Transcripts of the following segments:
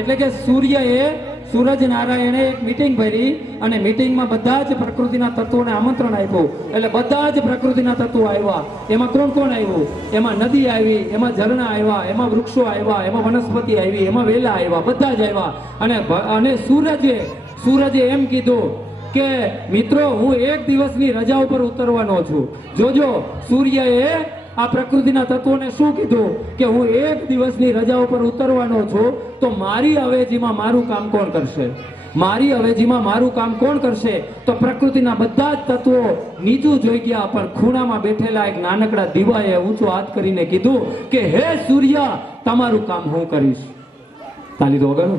એટલે કે સૂર્યએ સૂરજ નારાયણે એક મીટિંગ ભરી અને મીટિંગમાં બધા જ પ્રકૃતિના તત્વોને આમંત્રણ આપ્યું. એટલે બધા જ પ્રકૃતિના તત્વો આવ્યા. એમાં કોણ કોણ આવ્યું? એમાં નદી આવી, એમાં ઝરણા આવ્યા, એમાં વૃક્ષો આવ્યા, એમાં વનસ્પતિ આવી, એમાં વેલા આવ્યા, બધા જ આવ્યા. અને સૂરજે એમ કીધું કે મિત્રો હું એક દિવસની રજા ઉપર ઉતરવાનો છું. જોજો સૂર્યએ આ પ્રકૃતિના તત્વોને શું કીધું કે હું એક દિવસની રજા ઉપર ઉતરવાનો છું, તો મારી અવેજીમાં મારું કામ કોણ કરશે? મારી અવેજીમાં મારું કામ કોણ કરશે? તો પ્રકૃતિના બધા જ તત્વો નીચું જોઈ ગયા, પણ ખૂણામાં બેઠેલા એક નાનકડા દીવાએ ઊંચો હાથ કરીને કીધું કે હે સૂર્ય, તમારું કામ હું કરીશ. તાલી દો વગર.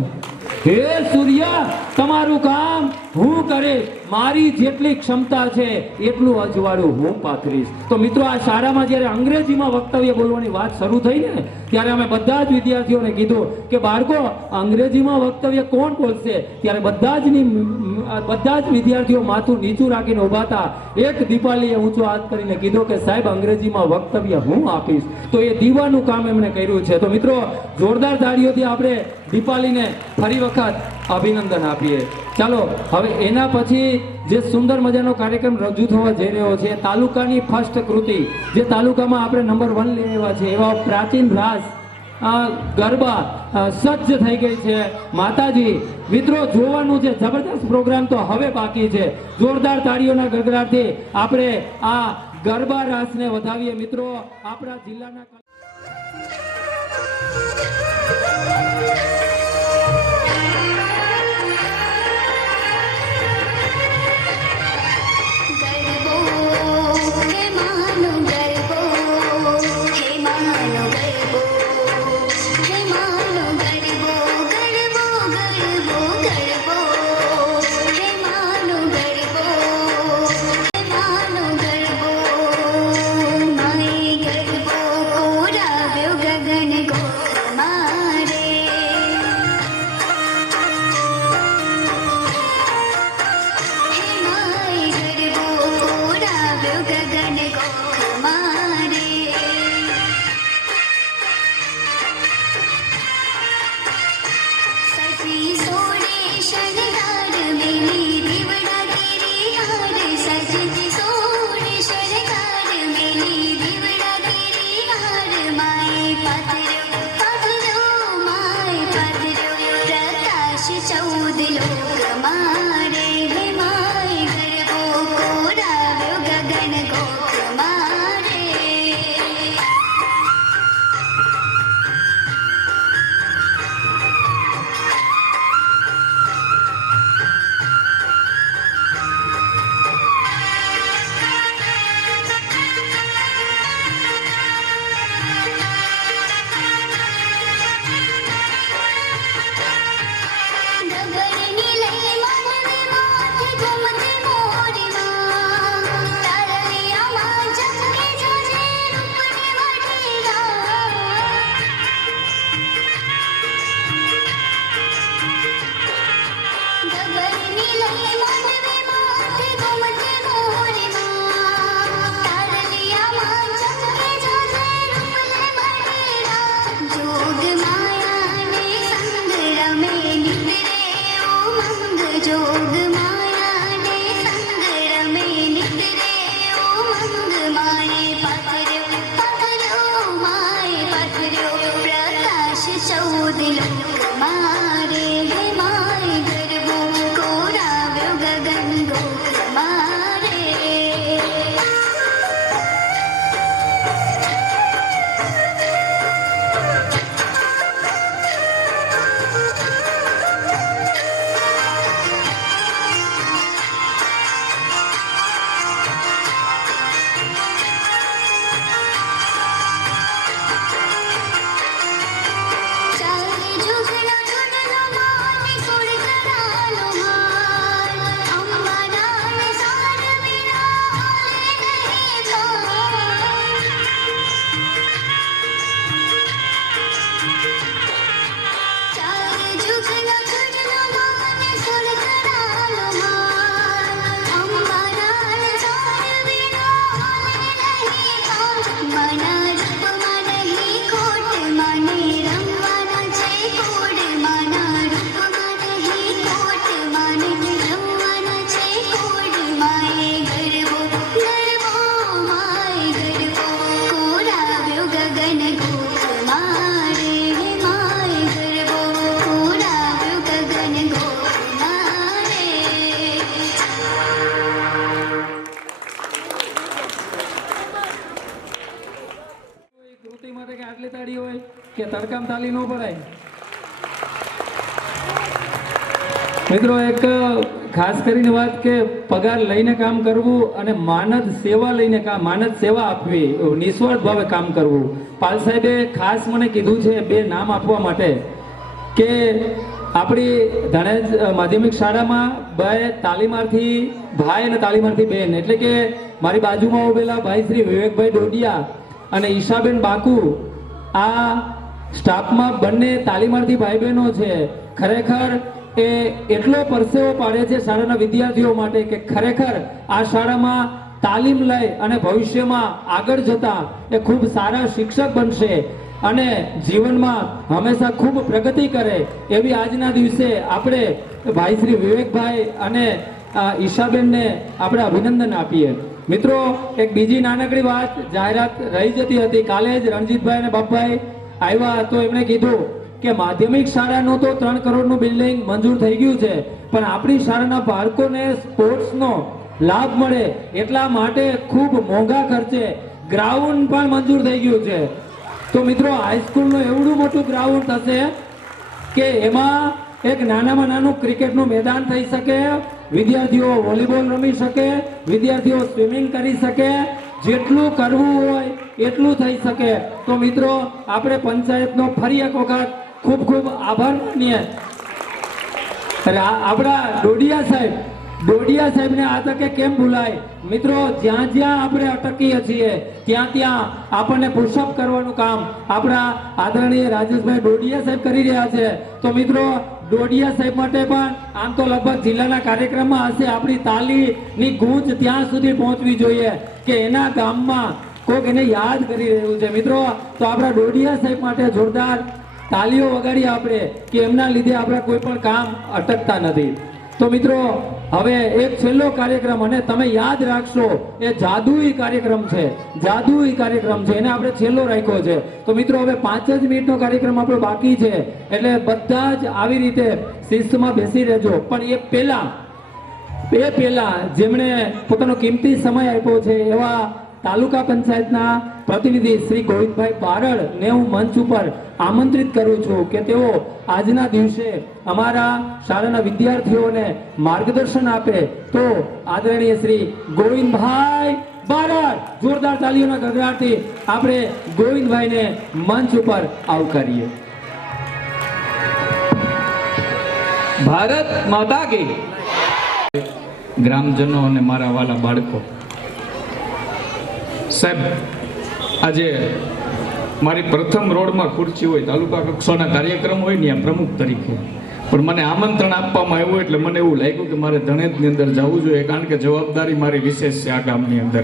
હે સૂર્ય, તમારું કામ હું કરીશ. મારી જેટલી ક્ષમતા છે એટલું અજવાળું હું પાથરીશ. તો મિત્રો આ શાળામાં જ્યારે અંગ્રેજીમાં વક્તવ્ય બોલવાની વાત શરૂ થઈ ને ત્યારે અમે બધા જ વિદ્યાર્થીઓને કીધું કે બાળકો અંગ્રેજીમાં વક્તવ્ય કોણ બોલશે? ત્યારે બધા જ વિદ્યાર્થીઓ માથું નીચું રાખીને ઉભા હતા. એક દીપાલીએ ઊંચો હાથ કરીને કીધું કે સાહેબ અંગ્રેજીમાં વક્તવ્ય હું આપીશ. તો એ દીવાનું કામ એમણે કર્યું છે. તો મિત્રો જોરદાર તાળીઓથી આપણે દીપાલીને ફરી વખત અભિનંદન આપીએ. ચાલો હવે એના પછી જે સુંદર મજાનો કાર્યક્રમ રજૂ થવા જઈ રહ્યો છે તાલુકાની ફર્સ્ટ કૃતિ, જે તાલુકામાં આપણે નંબર 1 લઈ આવ્યા છે એવા પ્રાચીન રાસ ગરબા સજ્જ થઈ ગઈ છે. માતાજી મિત્રો જોવાનું છે, જબરદસ્ત પ્રોગ્રામ તો હવે બાકી છે. જોરદાર તાળીઓના ગડગડાટથી આપણે આ ગરબા રાસને વધાવીએ. મિત્રો આપણા જિલ્લાના ગરબો માટે કે આટલી તાળી હોય કે તડકામાં તાળી ન પડાય? મિત્રો, એક ખાસ કરીને વાત કે પગાર લઈને કામ કરવું અને માનદ સેવા લઈને માનદ સેવા આપવી, નિસ્વાર્થ ભાવે કામ કરવું. પાલ સાહેબે ખાસ મને કીધું છે બે નામ આપવા માટે કે આપણી ધણેજ માધ્યમિક શાળામાં બે તાલીમાર્થી ભાઈ અને તાલીમાર્થી બેન, એટલે કે મારી બાજુમાં ઉભેલા ભાઈ શ્રી વિવેકભાઈ ડોડિયા અને ઈશાબેન બાકુ, આ સ્ટાફમાં બંને તાલીમાર્થી ભાઈ બહેનો છે. ખરેખર એ એટલો પરસેવો પાડે છે શાળાના વિદ્યાર્થીઓ માટે કે ખરેખર આ શાળામાં તાલીમ લઈ અને ભવિષ્યમાં આગળ જતા એ ખૂબ સારા શિક્ષક બનશે અને જીવનમાં હંમેશા ખૂબ પ્રગતિ કરે એવી આજના દિવસે આપણે ભાઈ શ્રી વિવેકભાઈ અને ઈશાબેનને આપણે અભિનંદન આપીએ. મિત્રો, એક બીજી નાનકડી વાત જાહેરાત રહી જતી હતી. કાલે જ રણજીતભાઈ અને બાપભાઈ આવ્યા તો એમણે કીધું કે માધ્યમિક શાળાનું તો 3 કરોડનું બિલ્ડિંગ મંજૂર થઈ ગયું છે, પણ આપણી શાળાના બાળકોને સ્પોર્ટ્સનો લાભ મળે એટલા માટે ખૂબ મોંઘા ખર્ચે ગ્રાઉન્ડ પણ મંજૂર થઈ ગયું છે. તો મિત્રો, હાઈસ્કૂલનું એવડું મોટું ગ્રાઉન્ડ થશે કે એમાં એક નાનામાં નાનું ક્રિકેટનું મેદાન થઈ શકે, વિદ્યાર્થીઓ વોલીબોલ રમી શકે, વિદ્યાર્થીઓ સ્વિમિંગ કરી શકે, જેટલું કરવું હોય એટલું થઈ શકે. તો મિત્રો, આપણે પંચાયતનો ફરી એક વખત ખૂબ ખૂબ આભાર માનીએ. આપણા ડોડિયા સાહેબને આ તકે કેમ ભૂલાય? મિત્રો, જ્યાં જ્યાં આપણે અટકીએ છીએ ત્યાં ત્યાં આપણને પુશઅપ કરવાનું કામ આપણા આદરણીય રાજેશભાઈ ડોડિયા સાહેબ કરી રહ્યા છે. તો મિત્રો, ડોડિયા સાહેબ માટે પણ આમ તો લગભગ જિલ્લાના કાર્યક્રમમાં હશે, આપણી તાલીની ગૂંજ ત્યાં સુધી પહોંચવી જોઈએ કે એના ગામમાં કોઈક એને યાદ કરી રહ્યું છે. મિત્રો, તો આપણા ડોડિયા સાહેબ માટે જોરદાર તાલીઓ વગાડીએ આપણે કે એમના લીધે આપણા કોઈ પણ કામ અટકતા નથી. તો મિત્રો, હવે એક છેલ્લો કાર્યક્રમ, અને તમે યાદ રાખશો એ જાદુઈ કાર્યક્રમ છે, એને આપણે છેલ્લો રાખ્યો છે. તો મિત્રો, હવે 5 જ મિનિટનો કાર્યક્રમ આપણો બાકી છે, એટલે બધા જ આવી રીતે શિસ્તમાં બેસી રહેજો. પણ એ પહેલા જેમણે પોતાનો કિંમતી સમય આપ્યો છે એવા તાલુકા પંચાયતના પ્રતિનિધિ શ્રી ગોવિંદભાઈ બારડને હું મંચ ઉપર આમંત્રિત કરું છું કે તેઓ આજના દિવસે અમારા શાળાના વિદ્યાર્થીઓને માર્ગદર્શન આપે. તો આદરણીય શ્રી ગોવિંદભાઈ બારડ, જોરદાર તાલીઓના ગગડાટથી આપણે ગોવિંદભાઈને મંચ ઉપર આવકારીએ. ભારત માતા કી. ગ્રામજનો અને મારા વાલા બાળકો, સાહેબ, આજે મારી પ્રથમ રોડમાં ખુરશી હોય, તાલુકા કક્ષાના કાર્યક્રમ હોય ને પ્રમુખ તરીકે, પણ મને આમંત્રણ આપવામાં આવ્યું એટલે મને એવું લાગ્યું કે મારે ધણેજની અંદર જવું જોઈએ, કારણ કે જવાબદારી મારી વિશેષ છે આ ગામની અંદર.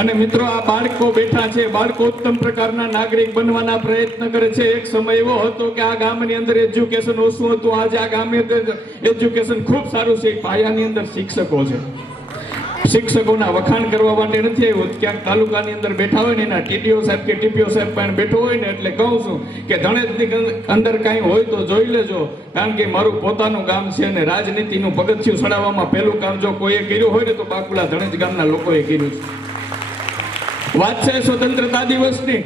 અને મિત્રો, આ બાળકો બેઠા છે, બાળકો ઉત્તમ પ્રકારના નાગરિક બનવાના પ્રયત્ન કરે છે. એક સમય એવો હતો કે આ ગામની અંદર એજ્યુકેશન ઓછું હતું, આજે આ ગામની અંદર એજ્યુકેશન ખૂબ સારું છે. પાયાની અંદર શિક્ષકો છે. શિક્ષકોના વખાણ કરવા માટે નથી આવ્યું. ક્યાંક તાલુકાની અંદર બેઠા હોય ને એના ટીડીઓ સાહેબ કે ટીપીઓ સાહેબ પણ બેઠો હોય ને એટલે કહું છું કે ધણેજની અંદર કાંઈ હોય તો જોઈ લેજો, કારણ કે મારું પોતાનું ગામ છે અને રાજનીતિનું પગથિયું ચડાવવામાં પહેલું કામ જો કોઈએ કર્યું હોય ને તો બાકુલા ધણેજ ગામના લોકોએ કર્યું છે. વાત છે સ્વતંત્રતા દિવસની.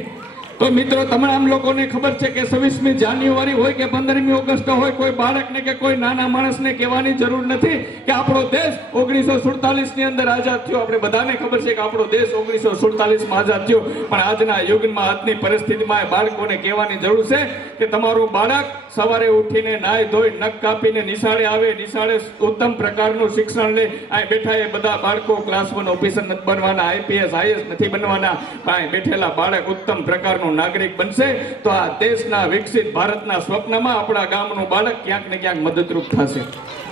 તો મિત્રો, તમામ લોકોને ખબર છે કે 26મી જાન્યુઆરી હોય કે 15મી ઓગસ્ટ હોય, કોઈ બાળકને કે કોઈ નાના માણસને કહેવાની જરૂર નથી કે આપણો દેશ 1947ની અંદર આઝાદ થયો. આપણે બધાને ખબર છે કે આપણો દેશ 1947માં આઝાદ થયો, પણ આજના યુગમાં, આજની પરિસ્થિતિમાં બાળકોને કહેવાની જરૂર છે કે તમારું બાળક સવારે ઉઠીને નાહી ધોઈ નખ કાપીને નિશાળે આવે, નિશાળે ઉત્તમ પ્રકારનું શિક્ષણ લે. અહીં બેઠા એ બધા બાળકો ક્લાસ 1 ઓફિસર નથી બનવાના, આઈપીએસ આઈએસ નથી બનવાના, અહીં બેઠેલા બાળક ઉત્તમ પ્રકારનું નાગરિક બનશે તો આ દેશના વિકસિત ભારતના સ્વપ્નમાં આપણા ગામનું બાળક ક્યાંક ને ક્યાંક મદદરૂપ થશે.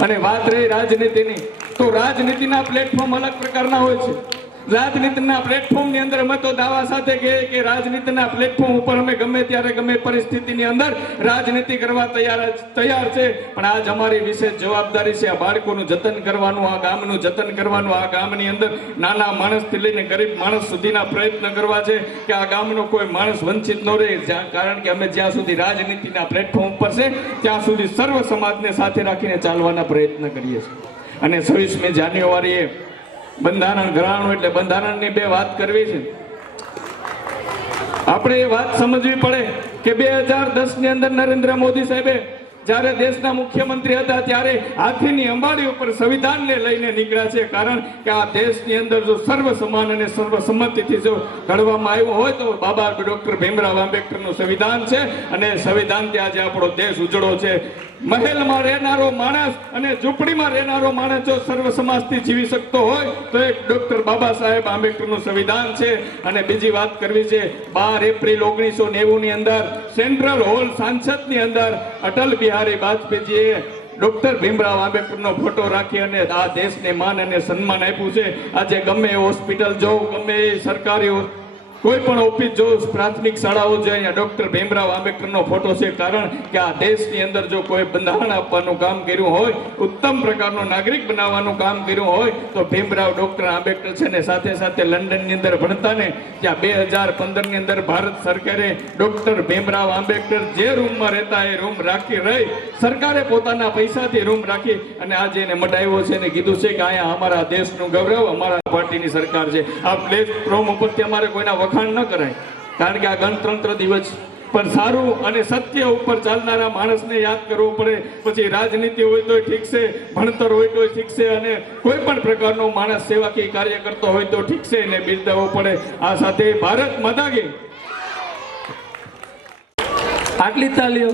અને વાત રહી રાજનીતિની, તો રાજનીતિના પ્લેટફોર્મ અલગ પ્રકારના હોય છે. રાજનીતિના પ્લેટફોર્મની અંદર અમે તો દાવા સાથે કહીએ કે રાજનીતિના પ્લેટફોર્મ ઉપર અમે ગમે ત્યારે ગમે પરિસ્થિતિની અંદર રાજનીતિ કરવા તૈયાર છે. પણ આજ અમારી વિશેષ જવાબદારી છે આ બાળકોનું જતન કરવાનું, આ ગામનું જતન કરવાનું, આ ગામની અંદર નાના માણસથી લઈને ગરીબ માણસ સુધીના પ્રયત્ન કરવા છે કે આ ગામનો કોઈ માણસ વંચિત ન રહે. કારણ કે અમે જ્યાં સુધી રાજનીતિના પ્લેટફોર્મ પર છે ત્યાં સુધી સર્વ સમાજને સાથે રાખીને ચાલવાના પ્રયત્ન કરીએ છીએ. અને 26મી જાન્યુઆરીએ બંધારણ ઘરાણું એટલે બંધારણની 2 વાત કરવી છે. આપણે એ વાત સમજવી પડે કે 2010 ની અંદર નરેન્દ્ર મોદી સાહેબે જ્યારે દેશના મુખ્યમંત્રી હતા ત્યારે હાથીની અંબાડી ઉપર સંવિધાનને લઈને નીકળ્યા છે. કારણ કે આ દેશની અંદર જો સર્વ સમાન અને સર્વસંમતિથી જો ઘડવામાં આવ્યું હોય તો બાબા ડોક્ટર ભીમરાવ આંબેડકરનું સંવિધાન છે. અને સંવિધાનથી આજે આપણો દેશ ઉજળો છે. મહેલમાં રહેનારો માણસ અને ઝૂંપડીમાં રહેનારો માણસ જો સર્વ સમાજથી જીવી શકતો હોય તો એક ડોક્ટર બાબા સાહેબ આંબેડકરનું સંવિધાન છે. અને બીજી વાત કરવી છે, 12 એપ્રિલ 1990 ની અંદર સેન્ટ્રલ હોલ સાંસદની અંદર અટલ બિહારી વાજપેયીજીએ ડોક્ટર ભીમરાવ આંબેડકરનો ફોટો રાખી અને આ દેશને માન અને સન્માન આપ્યું છે. આજે ગમે એ હોસ્પિટલ જો, ગમે એ સરકારી કોઈ પણ ઓફિસ જો, પ્રાથમિક શાળાઓ છે, અહીંયા ડોક્ટર ભીમરાવ આંબેડકરનો ફોટો છે. કારણ કે આ દેશની અંદર જો કોઈ બંધારણ આપવાનું કામ કર્યું હોય, ઉત્તમ પ્રકારનો નાગરિક બનાવવાનું કામ કર્યું હોય તો ભીમરાવ ડોક્ટર આંબેડકર છે. ને સાથે સાથે લંડનની અંદર ભણતા ને ત્યાં 2015 ની અંદર ભારત સરકારે ડોક્ટર ભીમરાવ આંબેડકર જે રૂમમાં રહેતા એ રૂમ રાખી રહી, સરકારે પોતાના પૈસાથી રૂમ રાખી અને આજે એને મટાવ્યો છે અને કીધું છે કે અહીંયા અમારા દેશનું ગૌરવ અમારા પાર્ટીની સરકાર છે. આ પ્લેટફોર્મ ઉપરથી અમારે કોઈના વખાણ ન કરાય. કારણ કે આ ગણતંત્ર દિવસ પણ સારું અને સત્ય ઉપર ચાલનારા માણસને યાદ કરવું પડે. પછી રાજનીતિ હોય તો ઠીક છે, ભણતર હોય તો ઠીક છે, અને કોઈ પણ પ્રકારનો માણસ સેવાકીય કાર્ય કરતો હોય તો ઠીક છે, એને બિરદાવવો પડે. આ સાથે ભારત માતા કી. આટલી તાલીઓ.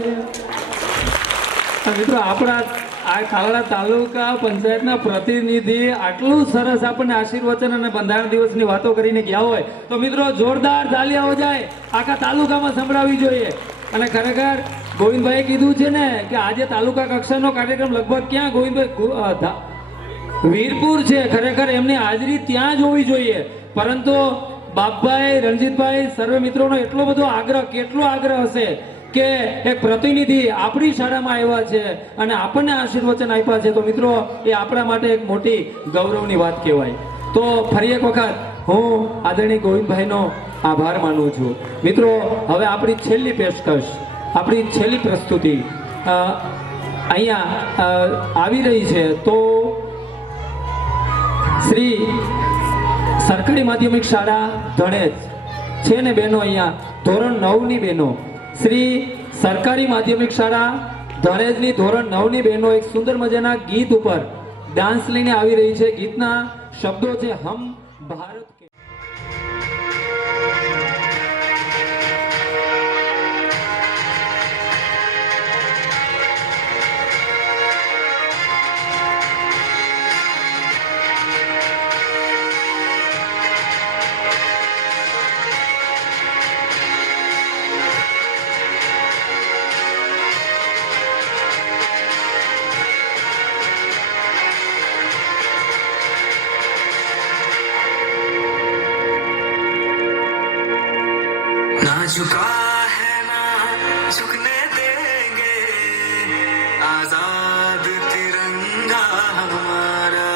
મિત્રો, આપણા આ ખાવડા તાલુકા પંચાયતના પ્રતિનિધિ આટલું સરસ આપણને આશીર્વચન અને બંધારણ દિવસની વાતો કરીને ગયા હોય તો મિત્રો જોરદાર તાલીઓ જાય આખા તાલુકામાં સંભળાવી જોઈએ. અને ખરેખર ગોવિંદભાઈએ કીધું છે ને કે આજે તાલુકા કક્ષાનો કાર્યક્રમ લગભગ ક્યાં ગોવિંદભાઈ વીરપુર છે. ખરેખર એમની હાજરી ત્યાં જ હોવી જોઈએ. પરંતુ બાપભાઈ, રણજીતભાઈ, સર્વે મિત્રોનો એટલો બધો આગ્રહ, કેટલો આગ્રહ હશે કે એક પ્રતિનિધિ આપણી શાળામાં આવ્યા છે અને આપણને આશીર્વચન આપ્યા છે. તો મિત્રો, એ આપણા માટે એક મોટી ગૌરવની વાત કહેવાય. તો ફરી એક વખત હું આદરણીય ગોવિંદભાઈનો આભાર માનું છું. મિત્રો, હવે આપણી છેલ્લી પેશકશ, આપણી છેલ્લી પ્રસ્તુતિ અહીંયા આવી રહી છે. તો શ્રી સરકારી માધ્યમિક શાળા ધણેજ છે ને બહેનો, અહીંયા ધોરણ 9 ની બહેનો, શ્રી સરકારી માધ્યમિક શાળા ધણેજની ધોરણ 9 ની બહેનો એક સુંદર મજાના ગીત ઉપર ડાન્સ લઈને આવી રહી છે. ગીતના શબ્દો છે હમ ભારત કે. झुका है ना झुकने देंगे आजाद तिरंगा हमारा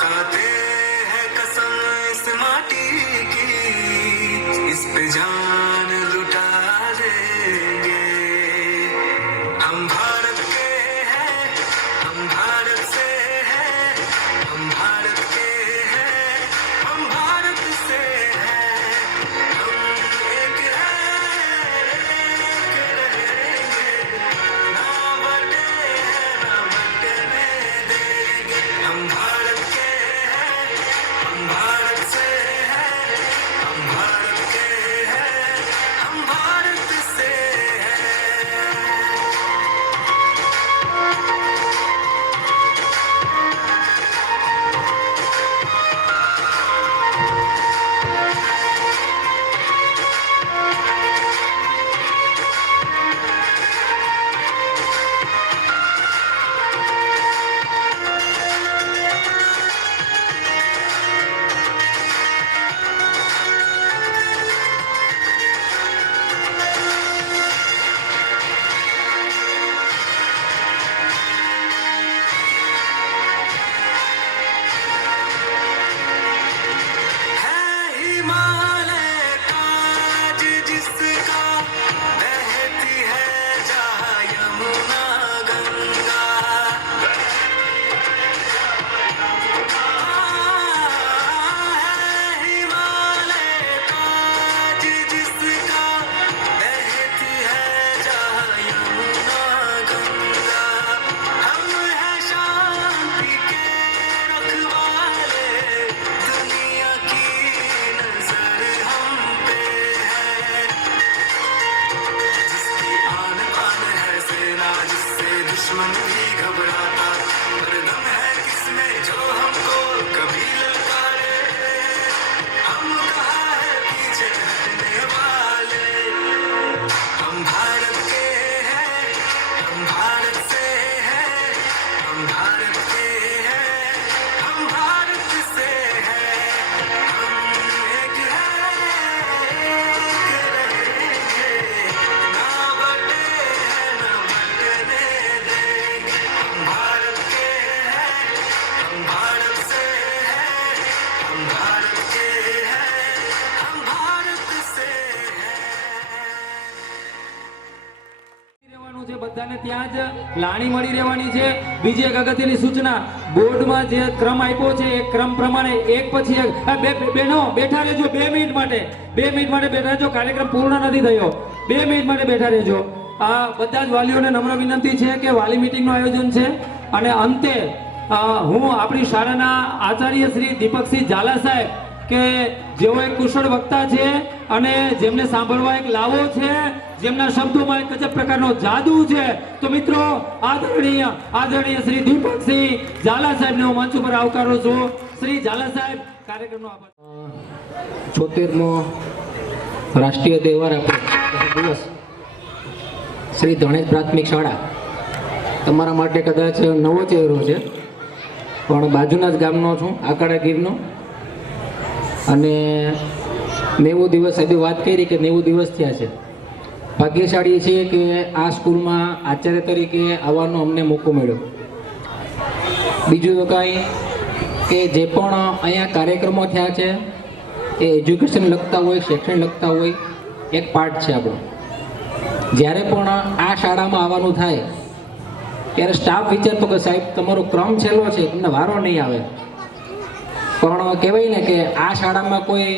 खाते हैं कसम इस माटी की इस पे जान लुटा देंगे हम भारत के हैं हम भारत से हैं हम भारत के हैं हम भारत से हैं हम एक है બધાને ત્યાં જ લાણી મળી રહેવાની છે. બીજી એક અગત્યની સૂચના, બોર્ડમાં જે ક્રમ આપ્યો છે એ ક્રમ પ્રમાણે એક પછી એક બહેનો બેઠા રહેજો 2 મિનિટ માટે, 2 મિનિટ માટે બેઠા રહેજો. કાર્યક્રમ પૂર્ણ નથી થયો, 2 મિનિટ માટે બેઠા રહેજો. આ બધા જ વાલીઓને નમ્ર વિનંતી છે કે વાલી મીટિંગનું આયોજન છે. અને અંતે હું આપણી શાળાના આચાર્ય શ્રી દીપકસિંહ ઝાલા સાહેબ કે જેઓ એક કુશળ વક્તા છે અને જેમને સાંભળવા એક લાવો છે, જેમના શબ્દોમાં એક ગજબ પ્રકારનો જાદુ છે, તો મિત્રો આદરણીય શ્રી દીપકસિંહ ઝાલા સાહેબને હું મંચ ઉપર આવકારું છું. શ્રી ઝાલા સાહેબ, કાર્યક્રમનો આભાર. 76મો રાષ્ટ્રીય તહેવાર આપણો દિવસ શ્રી ધણેજ પ્રાથમિક શાળા તમારા માટે કદાચ નવો ચહેરો છે, પણ બાજુના જ ગામનો છું, આકાડા ગીરનો. અને 90 દિવસ સાહેબે વાત કરી કે 90 દિવસ થયા છે. ભાગ્યશાળી છીએ કે આ સ્કૂલમાં આચાર્ય તરીકે આવવાનો અમને મોકો મળ્યો. બીજું તો કાંઈ કે જે પણ અહીંયા કાર્યક્રમો થયા છે એ એજ્યુકેશન લગતા હોય, શૈક્ષણિક લગતા હોય, એક પાર્ટ છે આપણો. જ્યારે પણ આ શાળામાં આવવાનું થાય ત્યારે સ્ટાફ વિચારતો કે સાહેબ તમારો ક્રમ છેલ્લો છે, તમને વારો નહીં આવે. પણ કહેવાય ને કે આ શાળામાં કોઈ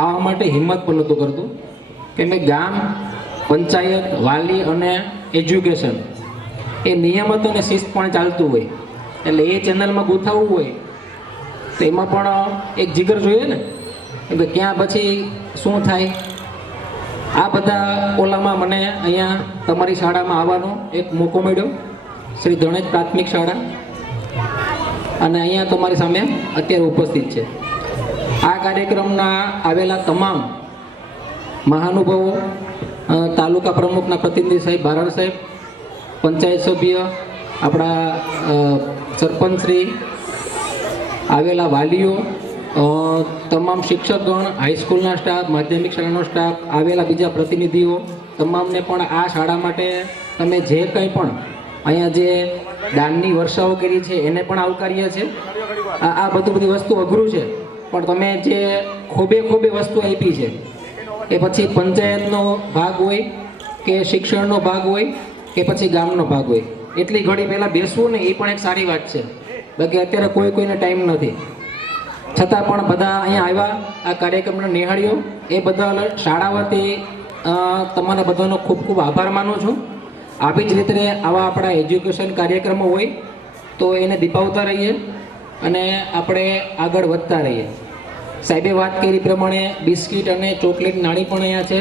આવવા માટે હિંમત પણ નહોતું કરતું, કેમ કે ગામ, પંચાયત, વાલી અને એજ્યુકેશન એ નિયમિત અને શિસ્ત પણ ચાલતું હોય. એટલે એ ચેનલમાં ગૂંથાવવું હોય તો એમાં પણ એક જીગર જોઈએ ને, કેમ કે ક્યાં પછી શું થાય. આ બધા ઓલામાં મને અહીંયા તમારી શાળામાં આવવાનો એક મોકો મળ્યો, શ્રી ધણેજ પ્રાથમિક શાળા, અને અહીંયા તમારી સામે અત્યારે ઉપસ્થિત છે. આ કાર્યક્રમના આવેલા તમામ મહાનુભાવો, તાલુકા પ્રમુખના પ્રતિનિધિ સાહેબ બારડ સાહેબ, પંચાયત સભ્ય, આપણા સરપંચશ્રી, આવેલા વાલીઓ, તમામ શિક્ષકગણ, હાઈસ્કૂલના સ્ટાફ, માધ્યમિક શાળાનો સ્ટાફ, આવેલા બીજા પ્રતિનિધિઓ, તમામને પણ આ શાળા માટે તમે જે કંઈ પણ અહીંયા જે દાનની વર્ષાઓ કરી છે એને પણ આવકારીએ છે. આ બધી વસ્તુ અઘરું છે, પણ તમે જે ખોબે વસ્તુ આપી છે એ પછી પંચાયતનો ભાગ હોય કે શિક્ષણનો ભાગ હોય કે પછી ગામનો ભાગ હોય, એટલી ઘડી પહેલાં બેસવું ને એ પણ એક સારી વાત છે. બાકી અત્યારે કોઈને ટાઈમ નથી, છતાં પણ બધા અહીંયા આવ્યા, આ કાર્યક્રમને નિહાળ્યો. એ બદલ શાળા વતી તમારા બધાનો ખૂબ ખૂબ આભાર માનું છું. આવી જ રીતે આવા આપણા એજ્યુકેશન કાર્યક્રમો હોય તો એને દીપાવતા રહીએ અને આપણે આગળ વધતા રહીએ. સાહેબે વાત કરી પ્રમાણે બિસ્કિટ અને ચોકલેટ નાણી પણ અહીંયા છે,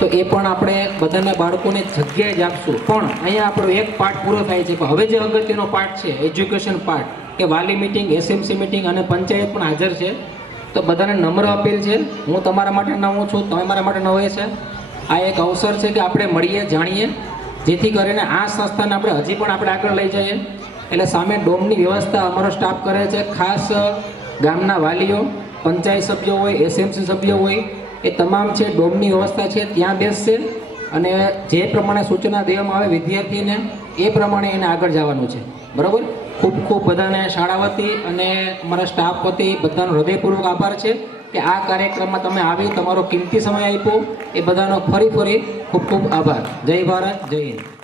તો એ પણ આપણે બધાના બાળકોને જગ્યાએ જ આપશું. પણ અહીંયા આપણો એક પાર્ટ પૂરો થાય છે, પણ હવે જે અગત્યનો પાર્ટ છે એજ્યુકેશન પાર્ટ, કે વાલી મિટિંગ, SMC મિટિંગ અને પંચાયત પણ હાજર છે. તો બધાને નમ્ર અપીલ છે, હું તમારા માટે નવો છું, તમે મારા માટે નવો છે. આ એક અવસર છે કે આપણે મળીએ, જાણીએ, જેથી કરીને આ સંસ્થાને આપણે હજી પણ આપણે આગળ લઈ જઈએ. એટલે સામે ડોમની વ્યવસ્થા અમારો સ્ટાફ કરે છે. ખાસ ગામના વાલીઓ, પંચાયત સભ્યો હોય, SMC સભ્યો હોય, એ તમામ છે ડોમની વ્યવસ્થા છે ત્યાં બેસશે અને જે પ્રમાણે સૂચના દેવામાં આવે વિદ્યાર્થીને એ પ્રમાણે એને આગળ જવાનું છે. બરાબર? ખૂબ ખૂબ બધાને શાળા વતી અને અમારા સ્ટાફ વતી બધાનો હૃદયપૂર્વક આભાર છે કે આ કાર્યક્રમમાં તમે આવી તમારો કિંમતી સમય આપ્યો. એ બધાનો ફરી ખૂબ ખૂબ આભાર. જય ભારત, જય હિન્દ.